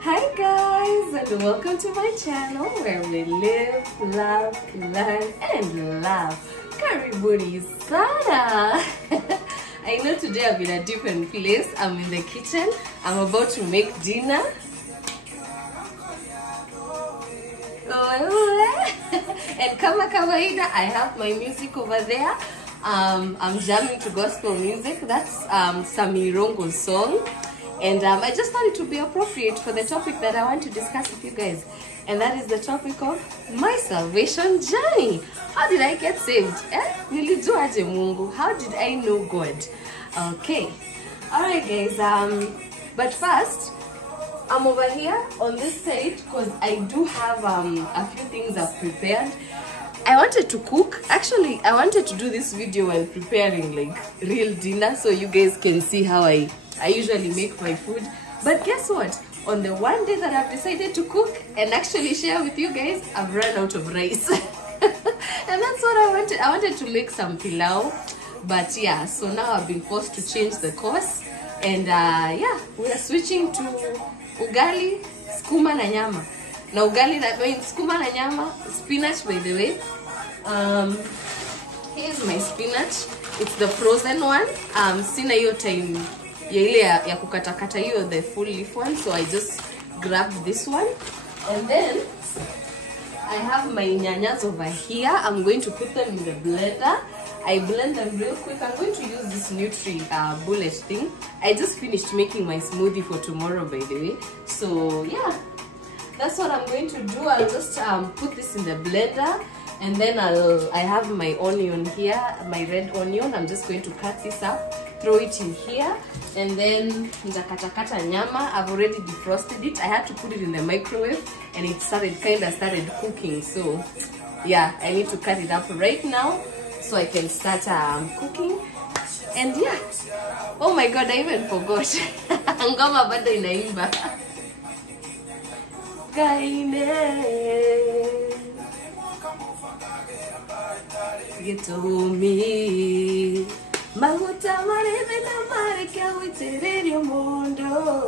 Hi guys, and welcome to my channel where we live, love, learn, and laugh. Karibuni sana. I know today I'm in a different place. I'm in the kitchen. I'm about to make dinner. And kama kawaida, I have my music over there. I'm jamming to gospel music. That's Samirongo's song. And I just thought it would be appropriate for the topic that I want to discuss with you guys. And that is the topic of my salvation journey. How did I get saved? Nilijuaje Mungu? How did I know God? Okay. Alright guys, but first, I'm over here on this side because I do have a few things I've prepared. I wanted to cook. Actually, I wanted to do this video while preparing like real dinner so you guys can see how I usually make my food. But guess what? On the one day that I've decided to cook and actually share with you guys, I've run out of rice. And that's what I wanted. I wanted to make some pilau. But yeah, so now I've been forced to change the course. And yeah, we are switching to ugali, skuma na nyama. Now ugali, that means skuma na nyama, spinach by the way. Here's my spinach. It's the frozen one. Sina hiyo time ya ile ya kukatakata hiyo the full leaf one, so I just grabbed this one. And then I have my nyanyas over here. I'm going to put them in the blender. I blend them real quick. I'm going to use this Nutri bullet thing. I just finished making my smoothie for tomorrow, by the way. So yeah, that's what I'm going to do. I'll just put this in the blender, and then I have my onion here, my red onion. I'm just going to cut this up, throw it in here, and then nitakatakata nyama. I've already defrosted it. I had to put it in the microwave, and it started cooking. So yeah, I need to cut it up right now so I can start cooking. And yeah, oh my god, I even forgot. Ngoma bado inaimba. Kaine Gitomi Maguta marebe na mareka witereri mundo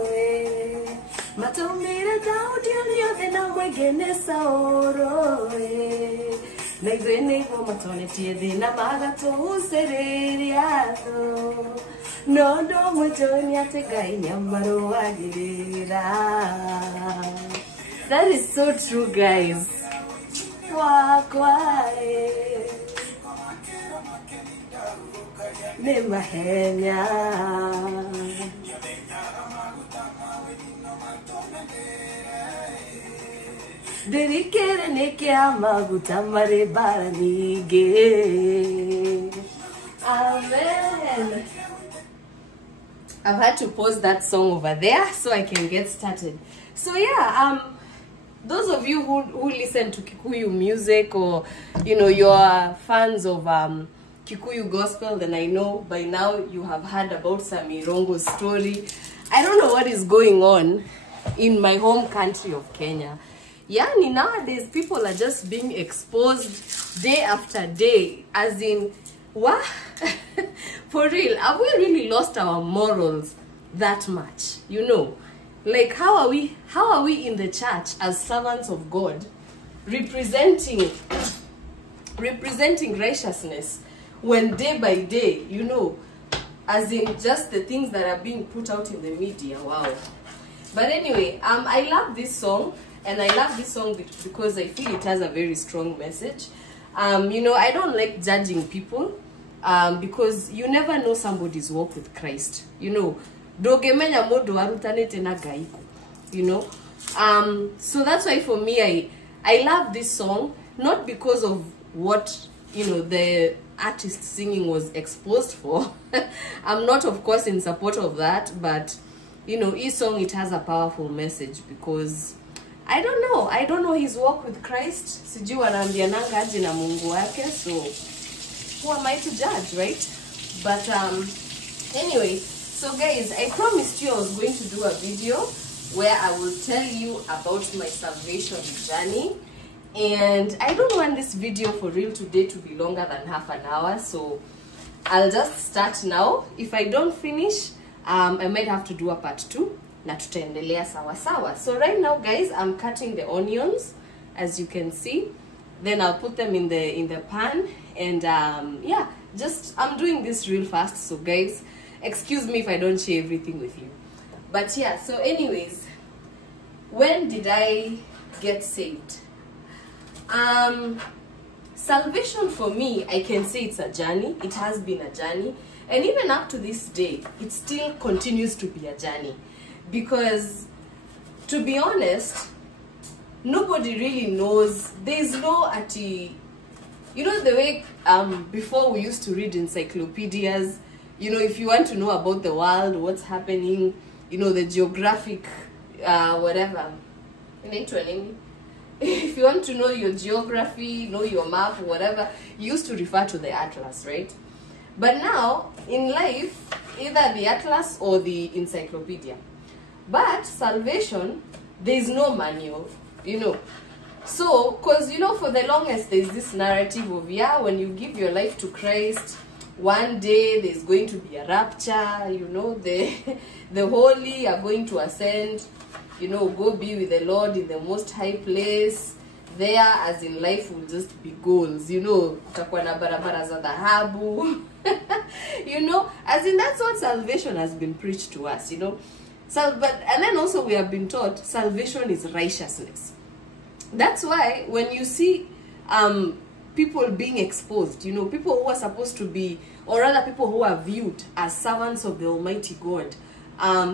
Matomira daudio niothe na mwegene saoro Na igwene kwa matone tiedhi na magato usereri ato Nondo mwetoni ategai nyamaro wagirira. That is so true, guys. Wakwae Nemahenya Dedikere neke amaguta marebara nige. Amen. I've had to pause that song over there so I can get started. So yeah, those of you who listen to Kikuyu music, or you know, you're fans of Kikuyu gospel, then I know by now you have heard about Samirongo's story. I don't know what is going on in my home country of Kenya. Yani nowadays people are just being exposed day after day, as in what? For real, have we really lost our morals that much? You know, like how are we in the church as servants of God representing righteousness when day by day, you know, as in just the things that are being put out in the media? Wow. But anyway, I love this song, and I love this song because I feel it has a very strong message. You know, I don't like judging people because you never know somebody's walk with Christ. You know, dogemenya modo arutanete na gaiko, you know. So that's why for me I love this song, not because of what, you know, the artist singing was exposed for. I'm not, of course, in support of that, but you know, his song, it has a powerful message because I don't know his walk with Christ. Sijui wanaambiananga aje na Mungu wake, so who am I to judge, right? But anyway, so guys, I promised you I was going to do a video where I will tell you about my salvation journey. And I don't want this video for real today to be longer than half an hour, so I'll just start now. If I don't finish, I might have to do a part 2. na tutaendelea sawa sawa. So right now guys, I'm cutting the onions as you can see. Then I'll put them in the pan, and yeah, just I'm doing this real fast, so guys, excuse me if I don't share everything with you. But yeah, so anyways, when did I get saved? Salvation for me, I can say it's a journey. It has been a journey, and even up to this day, it still continues to be a journey, because to be honest, nobody really knows. There's no you know, the way before we used to read encyclopedias, you know, if you want to know about the world, what's happening, you know, the geographic whatever, if you want to know your geography, know your map, whatever, you used to refer to the atlas, right? But now in life, either the atlas or the encyclopedia. But salvation, there's no manual, you know. So, because, you know, for the longest, there's this narrative of, yeah, when you give your life to Christ, one day there's going to be a rapture, you know, the holy are going to ascend, you know, go be with the Lord in the most high place. There, as in, life will just be goals, you know, kutakuwa na barabara za dhahabu. You know, as in, that's what salvation has been preached to us, you know. And then also we have been taught salvation is righteousness. That's why when you see people being exposed, you know, people who are supposed to be, or rather people who are viewed as servants of the Almighty God,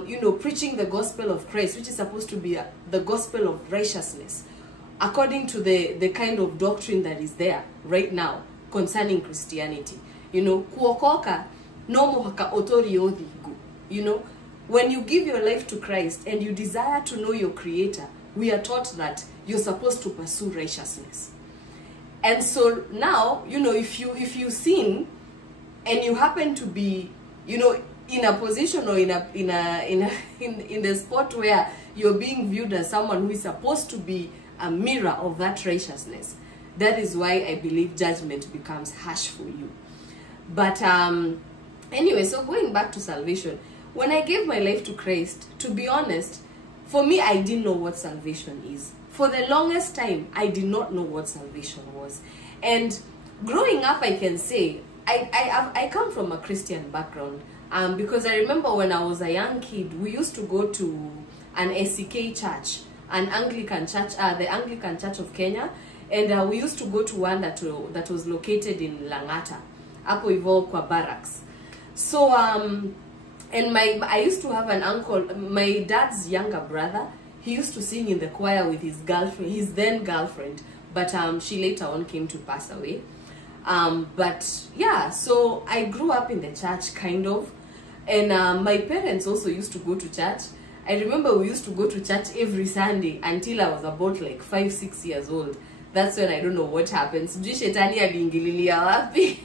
you know, preaching the gospel of Christ, which is supposed to be the gospel of righteousness, according to the kind of doctrine that is there right now concerning Christianity. You know, kuokoka no haka otori odhigu. You know, when you give your life to Christ and you desire to know your Creator, we are taught that you're supposed to pursue righteousness. And so now, you know, if you sin and you happen to be, you know, in a position or in the spot where you're being viewed as someone who is supposed to be a mirror of that righteousness, that is why I believe judgment becomes harsh for you. But anyway, so going back to salvation, when I gave my life to Christ, to be honest, for me, I didn't know what salvation is. For the longest time, I did not know what salvation was. And growing up, I can say, I come from a Christian background. Because I remember when I was a young kid, we used to go to an SCK church, an Anglican church, the Anglican Church of Kenya. And we used to go to one that was located in Langata, hapo hivyo kwa barracks. So, and I used to have an uncle, my dad's younger brother. He used to sing in the choir with his girlfriend, his then girlfriend, but she later on came to pass away. But yeah, so I grew up in the church kind of, and my parents also used to go to church. I remember we used to go to church every Sunday until I was about like 5-6 years old. That's when I don't know what happens. Shetani aliingililia wapi.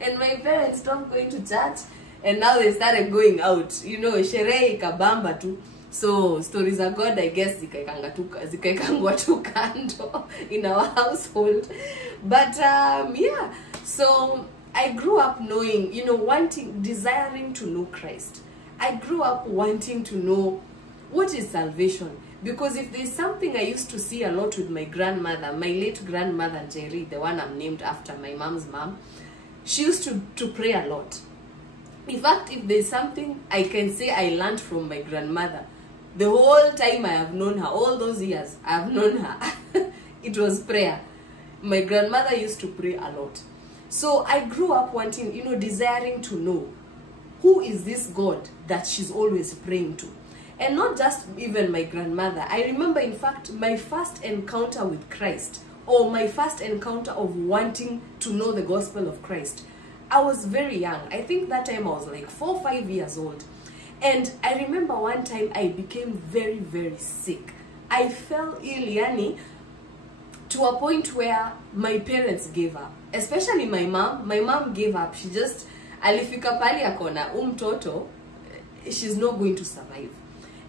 And my parents stopped going to church, and now they started going out. You know, sherehe ikabamba tu. So stories of God, I guess, zikaikangwa tu kando in our household. But yeah, so I grew up knowing, you know, desiring to know Christ. I grew up wanting to know what is salvation. Because if there's something I used to see a lot with my grandmother, my late grandmother Jerry, the one I'm named after, my mom's mom, she used to pray a lot. In fact, if there's something I can say I learned from my grandmother, the whole time I have known her, all those years I have known her, it was prayer. My grandmother used to pray a lot. So I grew up wanting, you know, desiring to know who is this God that she's always praying to. And not just even my grandmother. I remember, in fact, my first encounter with Christ, or my first encounter of wanting to know the gospel of Christ. I was very young. I think that time I was like 4 or 5 years old. And I remember one time I became very, very sick. I fell ill, yani, to a point where my parents gave up. Especially my mom. My mom gave up. She just, alifika pali akona, mtoto, she's not going to survive.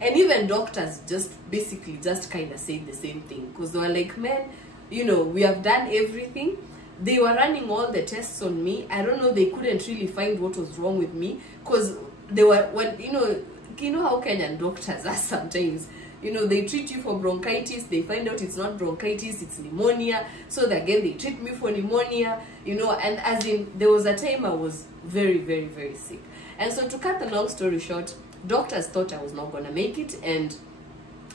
And even doctors just basically just kind of said the same thing. Because they were like, man, you know, we have done everything. They were running all the tests on me. I don't know, they couldn't really find what was wrong with me. Because they were, when, you know, you know how Kenyan doctors are sometimes. You know, they treat you for bronchitis, they find out it's not bronchitis, it's pneumonia. So again, they treat me for pneumonia, you know, and as in, there was a time I was very, very, very sick. And so to cut the long story short, doctors thought I was not going to make it. And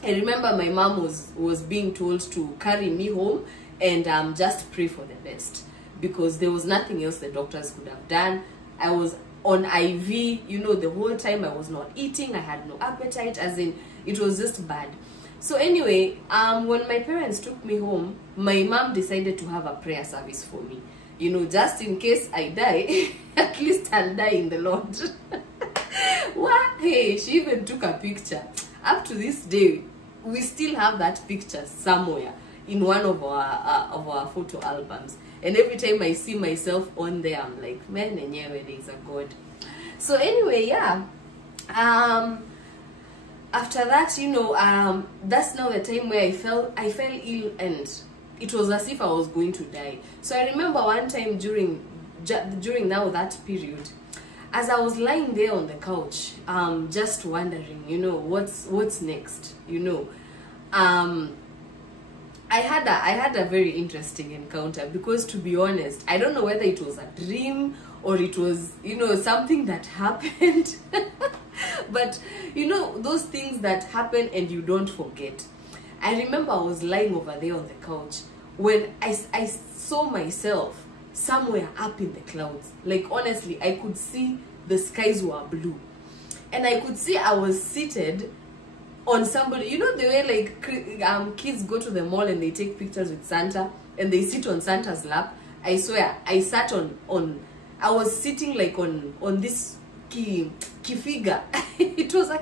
I remember my mom was being told to carry me home and just pray for the best, because there was nothing else the doctors could have done. I was on IV, you know, the whole time. I was not eating, I had no appetite, as in, it was just bad. So anyway, when my parents took me home, my mom decided to have a prayer service for me. You know, just in case I die, at least I'll die in the Lord. What? Hey, she even took a picture. Up to this day, we still have that picture somewhere in one of our photo albums. And every time I see myself on there, I'm like, man, there is a God. So anyway, yeah. After that, you know, that's now the time where I fell ill, and it was as if I was going to die. So I remember one time during now that period, as I was lying there on the couch, just wondering, you know, what's next, you know. I had a very interesting encounter, because to be honest, I don't know whether it was a dream or it was, you know, something that happened. But you know, those things that happen and you don't forget. I remember I was lying over there on the couch when I saw myself somewhere up in the clouds. Like, honestly, I could see the skies were blue, and I could see I was seated on somebody, you know, the way like kids go to the mall and they take pictures with Santa and they sit on Santa's lap. I swear, I sat on I was sitting like on this key figure. It was a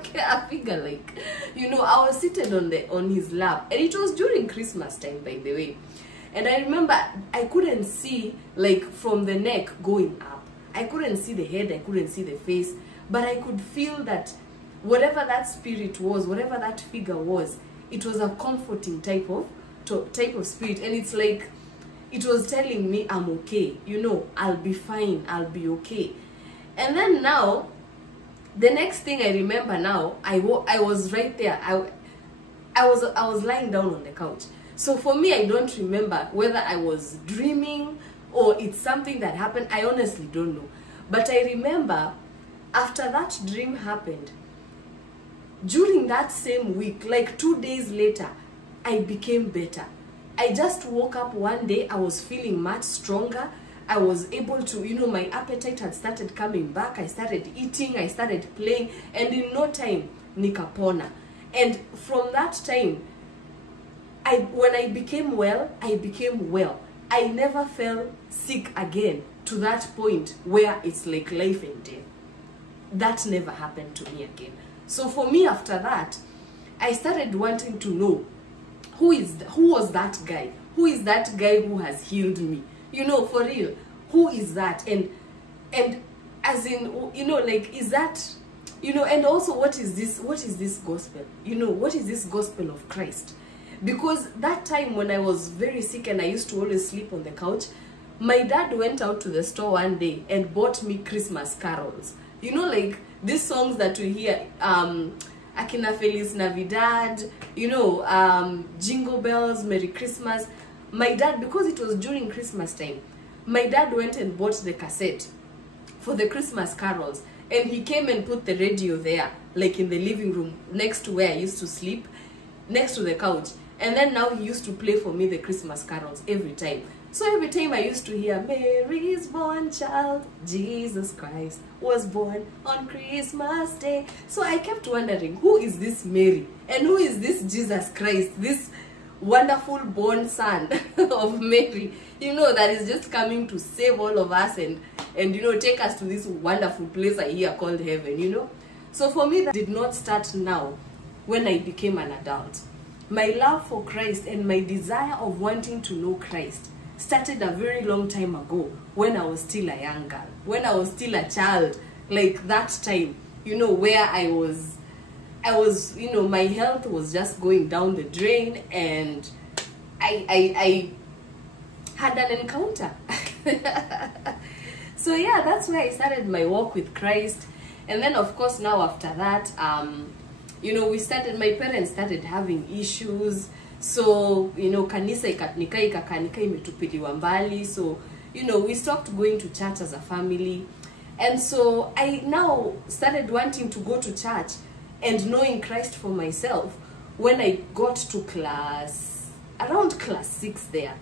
figure, like, you know, I was seated on his lap, and it was during Christmas time, by the way. And I remember I couldn't see, like, from the neck going up. I couldn't see the head, I couldn't see the face, but I could feel that whatever that spirit was, whatever that figure was, it was a comforting type of spirit. And it's like, it was telling me I'm okay, you know, I'll be fine, I'll be okay. And then now, the next thing I remember now, I was right there. I was lying down on the couch. So for me, I don't remember whether I was dreaming or it's something that happened. I honestly don't know. But I remember after that dream happened, during that same week, like 2 days later, I became better. I just woke up one day, I was feeling much stronger. I was able to, you know, my appetite had started coming back. I started eating, I started playing, and in no time, nikapona. And from that time, when I became well, I became well. I never fell sick again to that point where it's like life and death. That never happened to me again. So for me, after that, I started wanting to know who was that guy? Who is that guy who has healed me? You know, for real, who is that? And as in, you know, like, is that, you know, and also what is this gospel? You know, what is this gospel of Christ? Because that time when I was very sick and I used to always sleep on the couch, my dad went out to the store one day and bought me Christmas carols. You know, like these songs that we hear, Akina Feliz Navidad, you know, Jingle Bells, Merry Christmas. My dad, because it was during Christmas time, my dad went and bought the cassette for the Christmas carols, and he came and put the radio there, like in the living room next to where I used to sleep, next to the couch. And then now he used to play for me the Christmas carols every time. So every time I used to hear, Mary's born child, Jesus Christ was born on Christmas Day. So I kept wondering, who is this Mary? And who is this Jesus Christ, this wonderful born son of Mary, you know, that is just coming to save all of us and you know, take us to this wonderful place I hear called heaven, you know. So for me, that did not start now when I became an adult. My love for Christ and my desire of wanting to know Christ started a very long time ago, when I was still a young girl, when I was still a child, like that time, you know, where I was, you know, my health was just going down the drain, and I had an encounter. So yeah, that's where I started my walk with Christ. And then of course now after that, you know, my parents started having issues. So, you know, kanisa ikanika imetupiliwa mbali. So, you know, we stopped going to church as a family. And so I now started wanting to go to church and knowing Christ for myself when I got to around class 6 there.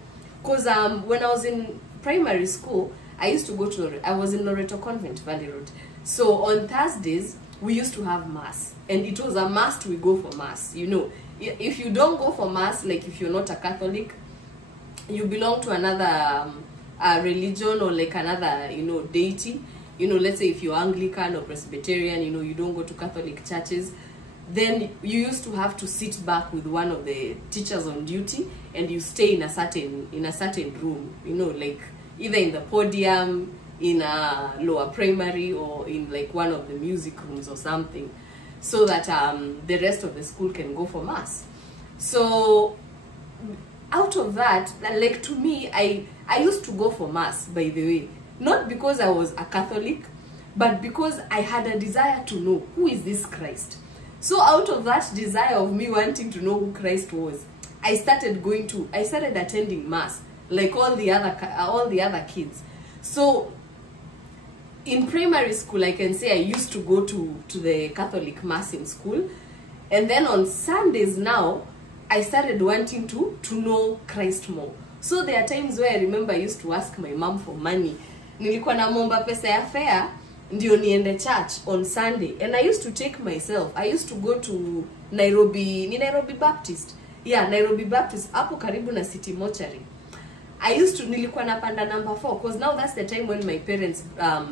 Because when I was in primary school, I used to go to, I was in Loreto Convent, Valley Road. So on Thursdays, we used to have mass. And it was a must we go for mass, you know. If you don't go for mass, like if you're not a Catholic, you belong to another religion or like another, you know, deity. You know, let's say if you're Anglican or Presbyterian, you know, you don't go to Catholic churches, then you used to have to sit back with one of the teachers on duty, and you stay in a certain room, you know, like either in the podium, in a lower primary, or in like one of the music rooms or something, so that the rest of the school can go for mass. So out of that, like, to me, I used to go for mass, by the way, not because I was a Catholic, but because I had a desire to know, who is this Christ? So out of that desire of me wanting to know who Christ was, I started attending mass like all the other kids. So in primary school, I can say I used to go to the Catholic mass in school, and then on Sundays now I started wanting to know Christ more. So there are times where I remember I used to ask my mom for money. Nilikuwa namomba pesa ya fare ndio niende church on Sunday, and I used to take myself. I used to go to Nairobi Baptist. Yeah, Nairobi Baptist, hapo karibu na City Mortuary. Nilikuwa napanda number 4, because now that's the time when my parents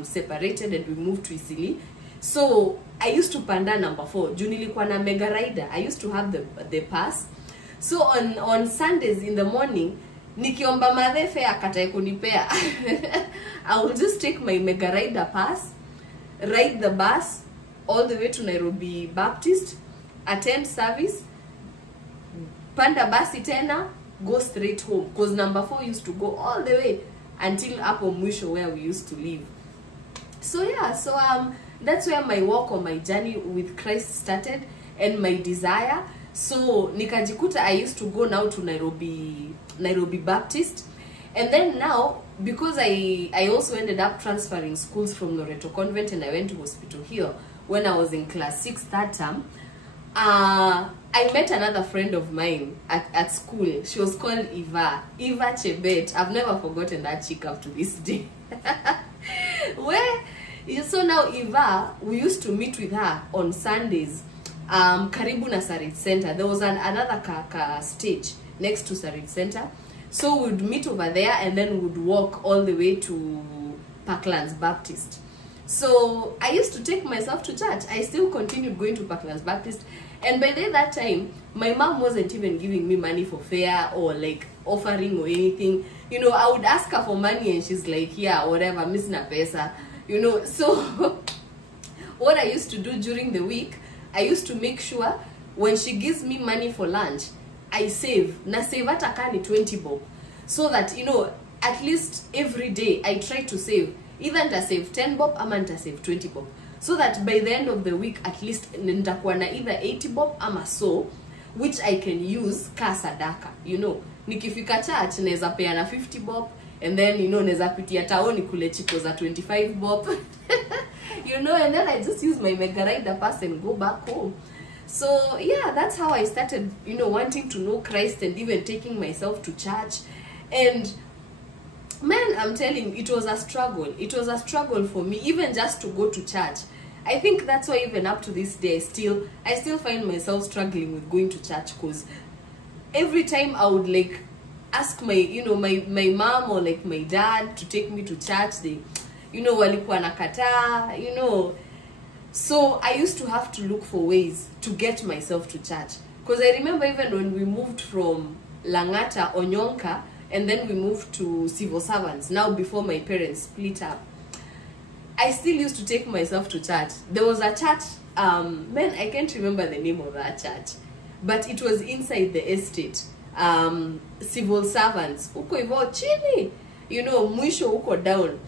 separated and we moved to Isili. So I used to panda number 4. Juu nilikuwa na mega rider. I used to have the pass. So on Sundays in the morning, nikiomba madhe fare akatae kunipea, I will just take my mega rider pass, ride the bus all the way to Nairobi Baptist, attend service, panda basi tena, go straight home, because number 4 used to go all the way until hapo mwisho where we used to live. So yeah, so that's where my walk on my journey with Christ started, and my desire. So nikajikuta I used to go now to Nairobi Baptist, and then now, because I also ended up transferring schools from Loreto Convent, and I went to Hospital Hill when I was in class 6 that term. I met another friend of mine at school. She was called Eva Chebet. I've never forgotten that chick up to this day. So now Eva, we used to meet with her on Sundays, karibu na Sarit Center. There was another stage next to Sarit Center. So we'd meet over there, and then we'd walk all the way to Parklands Baptist. So I used to take myself to church. I still continued going to Parklands Baptist. And by that time, my mom wasn't even giving me money for fare or like offering or anything. You know, I would ask her for money and she's like, yeah, whatever, miss na pesa. You know, so what I used to do during the week, I used to make sure when she gives me money for lunch, I save. Na save hata kani 20 bob. So that, you know, at least every day I try to save. Either nita save 10 bob ama nita save 20 bob. So that by the end of the week, at least nitakuwa na either 80 bob ama so, which I can use ka sadaka. You know, nikifika church neza peana 50 bob, and then, you know, neza pitia taoni kule chiko za 25 bob. You know, and then I just use my mega rider pass and go back home. So yeah, that's how I started, you know, wanting to know Christ and even taking myself to church. And man, I'm telling you, it was a struggle. It was a struggle for me, even just to go to church. I think that's why even up to this day, I still find myself struggling with going to church, because every time I would like ask my, you know, my mom or like my dad to take me to church, they, you know, walikuwa nakataa, you know. So I used to have to look for ways to get myself to church. Because I remember even when we moved from Langata, Onyonka, and then we moved to civil servants, now before my parents split up, I still used to take myself to church. There was a church, man, I can't remember the name of that church, but it was inside the estate. Civil servants, uko hivyo chini, you know, mwisho uko down.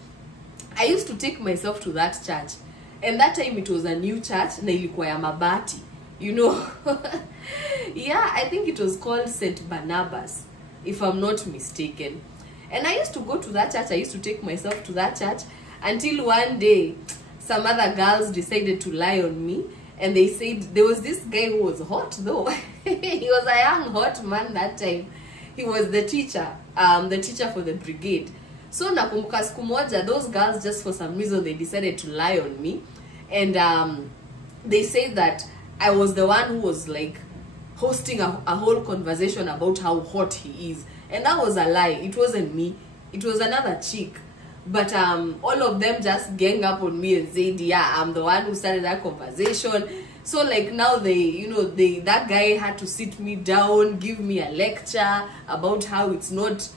I used to take myself to that church. And that time it was a new church, na ilikuwa ya mabati, you know. Yeah, I think it was called St. Barnabas, if I'm not mistaken. And I used to go to that church. I used to take myself to that church until one day some other girls decided to lie on me, and they said there was this guy who was hot though. He was a young hot man that time. He was the teacher for the brigade. So nakumbuka siku moja, those girls, just for some reason, they decided to lie on me, and they said that I was the one who was like hosting a whole conversation about how hot he is. And that was a lie. It wasn't me. It was another chick. But all of them just gang up on me and said, yeah, I'm the one who started that conversation. So like now that guy had to sit me down, give me a lecture about how it's not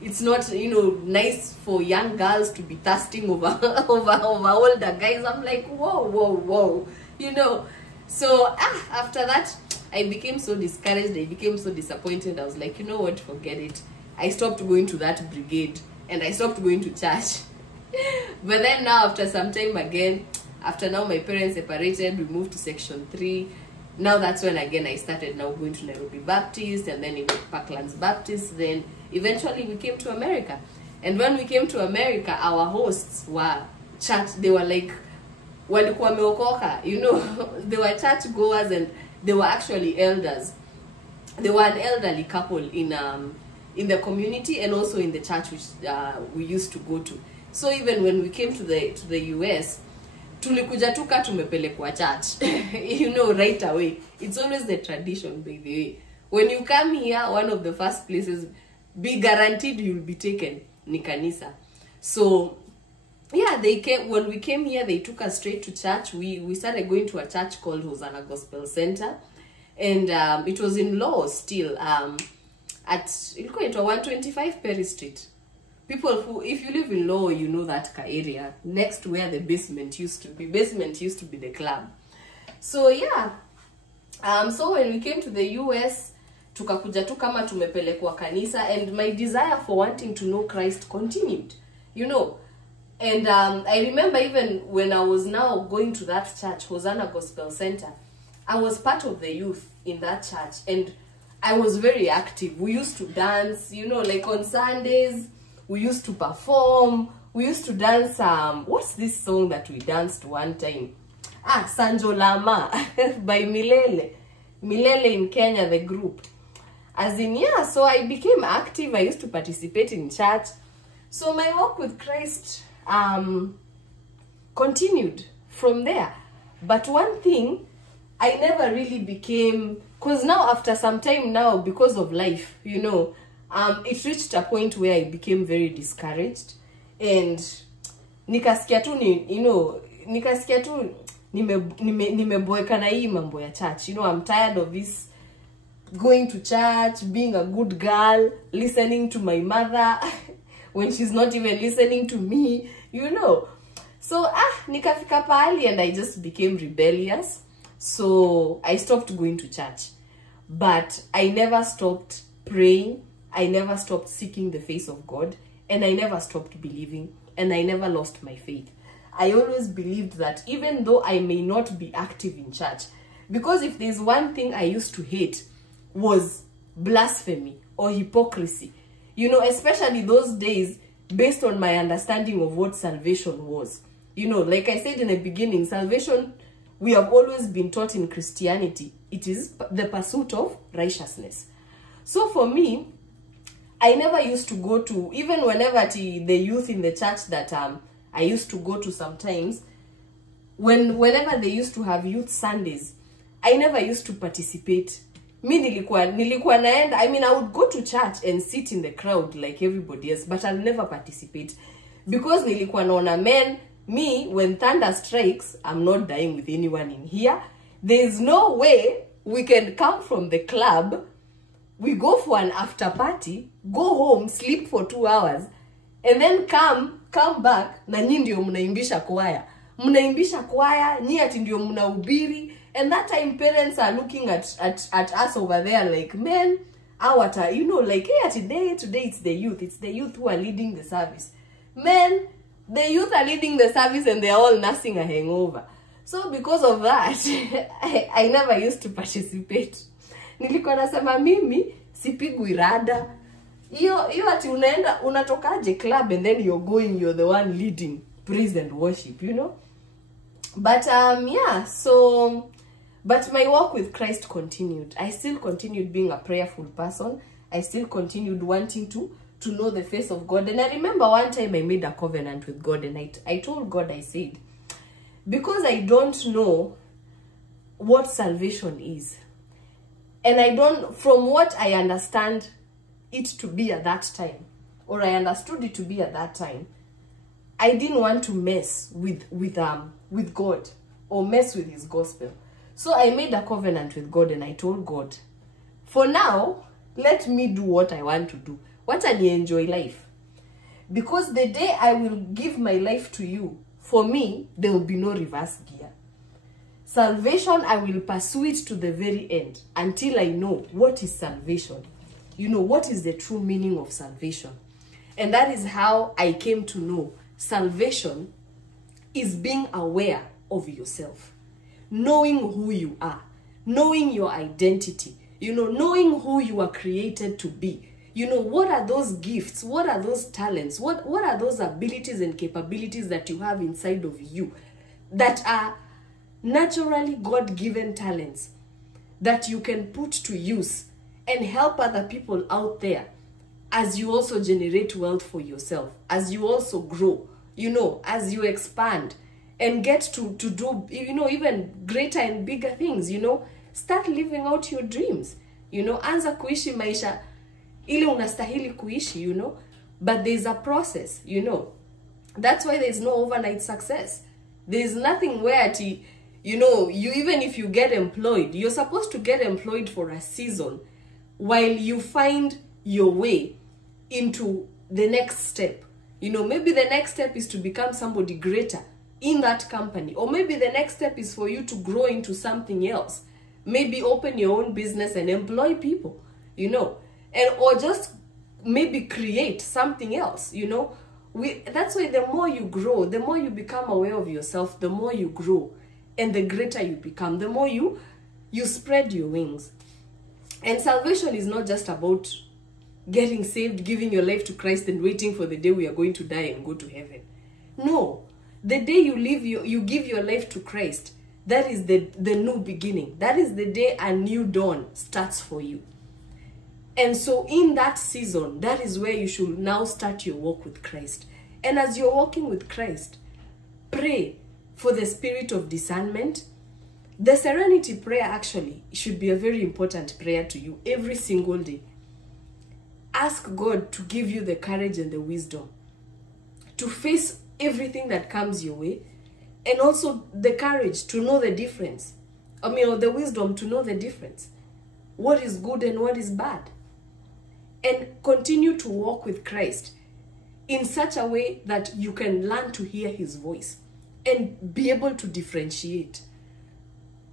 nice for young girls to be thirsting over older guys. I'm like, whoa, So after that, I became so discouraged. I became so disappointed. I was like, you know what, forget it. I stopped going to that brigade, and I stopped going to church. But then now, after some time again, after now my parents separated, we moved to section 3. Now that's when again I started now going to Nairobi Baptist, and then in Parklands Baptist. Then eventually we came to America. And when we came to America, our hosts were church. They were like, walikuwa wameokoka, they were church goers, and they were actually elders. They were an elderly couple in the community, and also in the church which we used to go to. So even when we came to the US, tulikuja tuka tumepelekwa church, right away. It's always the tradition, by the way. When you come here, one of the first places, be guaranteed you'll be taken, ni kanisa. So yeah, when we came here, they took us straight to church. We started going to a church called Hosanna Gospel Center, and it was in Law still, at 125 Perry Street. People who, if you live in Law, you know that area next to where the basement used to be. Basement used to be the club. So yeah, so when we came to the US, tukakuja tu kama tumepelekwa kanisa, and my desire for wanting to know Christ continued, And I remember even when I was now going to that church, Hosanna Gospel Center, I was part of the youth in that church, and I was very active. We used to dance, like on Sundays, we used to perform. We used to dance, what's this song that we danced one time? Sanjo Lama by Milele. Milele in Kenya, the group. As in, yeah, so I became active. I used to participate in church. So my walk with Christ continued from there. But one thing, I never really became, because now after some time now, because of life, it reached a point where I became very discouraged, and nikasikia tu nimeboeka na hii mambo ya church. I'm tired of this going to church, being a good girl, listening to my mother when she's not even listening to me, So nikafika pahali, and I just became rebellious. So I stopped going to church. But I never stopped praying. I never stopped seeking the face of God. And I never stopped believing. And I never lost my faith. I always believed that even though I may not be active in church, because if there's one thing I used to hate, was blasphemy or hypocrisy. Especially those days, based on my understanding of what salvation was. Like I said in the beginning, salvation, we have always been taught in Christianity, it is the pursuit of righteousness. So for me, I never used to go to, even whenever the youth in the church that I used to go to sometimes, whenever they used to have youth Sundays, I never used to participate. Me nilikuwa naenda, I would go to church and sit in the crowd like everybody else, but I'll never participate. Because nilikuwa naona, man, me, when thunder strikes, I'm not dying with anyone in here. There's no way we can come from the club, we go for an after party, go home, sleep for 2 hours, and then come back, na nyi ndio mnaimbisha kwaya. Mnaimbisha kwaya, nyi ati ndio mnahubiri. And that time parents are looking at us over there like, man, like, hey, today it's the youth who are leading the service. Man, the youth are leading the service and they're all nursing a hangover. So because of that, I never used to participate. Nilikuwa nasema mimi sipigwi rada. Hiyo ati unaenda unatokaje club and then you're the one leading praise and worship, you know? But yeah, so but my walk with Christ continued. I still continued being a prayerful person. I still continued wanting to know the face of God. And I remember one time I made a covenant with God, and I told God, I said, because I don't know what salvation is, and I don't, from what I understand it to be at that time, or I understood it to be at that time, I didn't want to mess with God or mess with his gospel. So I made a covenant with God, and I told God, for now, let me do what I want to do. What I enjoy life. Because the day I will give my life to you, for me, there will be no reverse gear. Salvation, I will pursue it to the very end until I know what is salvation. You know, what is the true meaning of salvation. And that is how I came to know salvation is being aware of yourself. Knowing who you are. Knowing your identity. You know, knowing who you are created to be. You know, what are those gifts? What are those talents? What are those abilities and capabilities that you have inside of you that are naturally God-given talents that you can put to use and help other people out there as you also generate wealth for yourself, as you also grow, you know, as you expand and get to do, you know, even greater and bigger things, you know. Start living out your dreams, you know. Anza kuishi maisha ile unastahili kuishi, you know. But there's a process, you know. That's why there's no overnight success. There's nothing where, you know, even if you get employed, you're supposed to get employed for a season while you find your way into the next step. You know, maybe the next step is to become somebody greater in that company. Or maybe the next step is for you to grow into something else. Maybe open your own business and employ people, you know. And or just maybe create something else, you know. That's why the more you grow, the more you become aware of yourself, the more you grow. And the greater you become, the more you spread your wings. And salvation is not just about getting saved, giving your life to Christ, and waiting for the day we are going to die and go to heaven. No. The day you give your life to Christ, that is the new beginning. That is the day a new dawn starts for you. And so in that season, that is where you should now start your walk with Christ. And as you're walking with Christ, pray for the spirit of discernment. The serenity prayer actually should be a very important prayer to you every single day. Ask God to give you the courage and the wisdom to face everything that comes your way, and also the courage to know the difference. I mean, or the wisdom to know the difference. What is good and what is bad. And continue to walk with Christ in such a way that you can learn to hear his voice and be able to differentiate.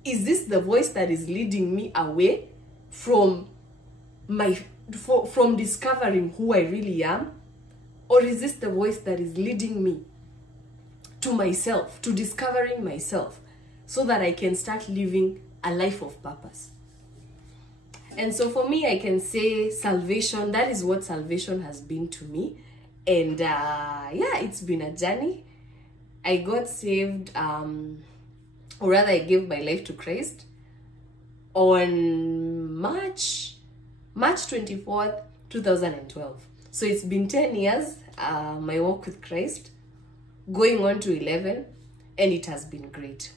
Is this the voice that is leading me away from discovering who I really am? Or is this the voice that is leading me to myself, to discovering myself, so that I can start living a life of purpose? And so for me, I can say salvation, that is what salvation has been to me. And yeah, it's been a journey. I got saved, or rather I gave my life to Christ on March 24th, 2012. So it's been 10 years, my walk with Christ, going on to 11, and it has been great.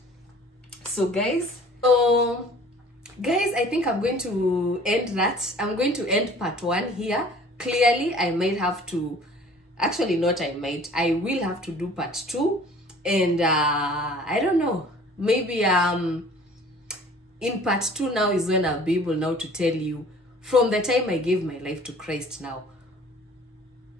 So guys, I think I'm going to end that. I'm going to end part 1 here. Clearly, I might have to, actually not I might, I will have to do part 2. And I don't know, maybe in part 2 now is when I'll be able now to tell you from the time I gave my life to Christ now,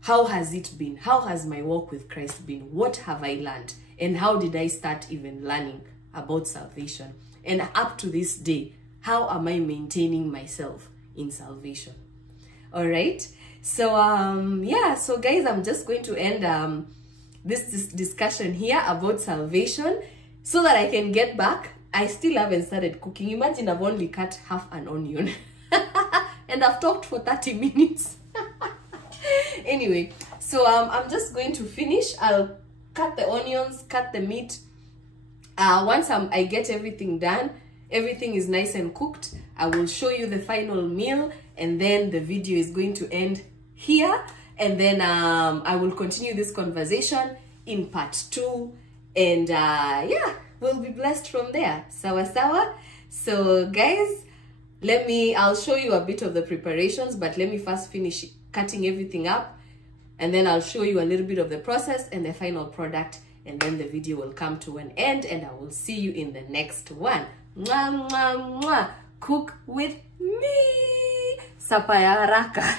how has it been? How has my walk with Christ been? What have I learned? And how did I start even learning about salvation? And up to this day, how am I maintaining myself in salvation? All right. So yeah, so guys, I'm just going to end this discussion here about salvation. so that I can get back. I still haven't started cooking. Imagine I've only cut half an onion and I've talked for 30 minutes. Anyway, so I'm just going to finish. I'll cut the onions, cut the meat. Once I get everything done, everything is nice and cooked, I will show you the final meal, and then the video is going to end here, and then I will continue this conversation in part 2, and yeah, we'll be blessed from there. Sawa sawa. So guys, I'll show you a bit of the preparations, but let me first finish cutting everything up, and then I'll show you a little bit of the process and the final product, and then the video will come to an end, and I will see you in the next one. Mwah, mwah, mwah. Cook with me. Sapa ya haraka.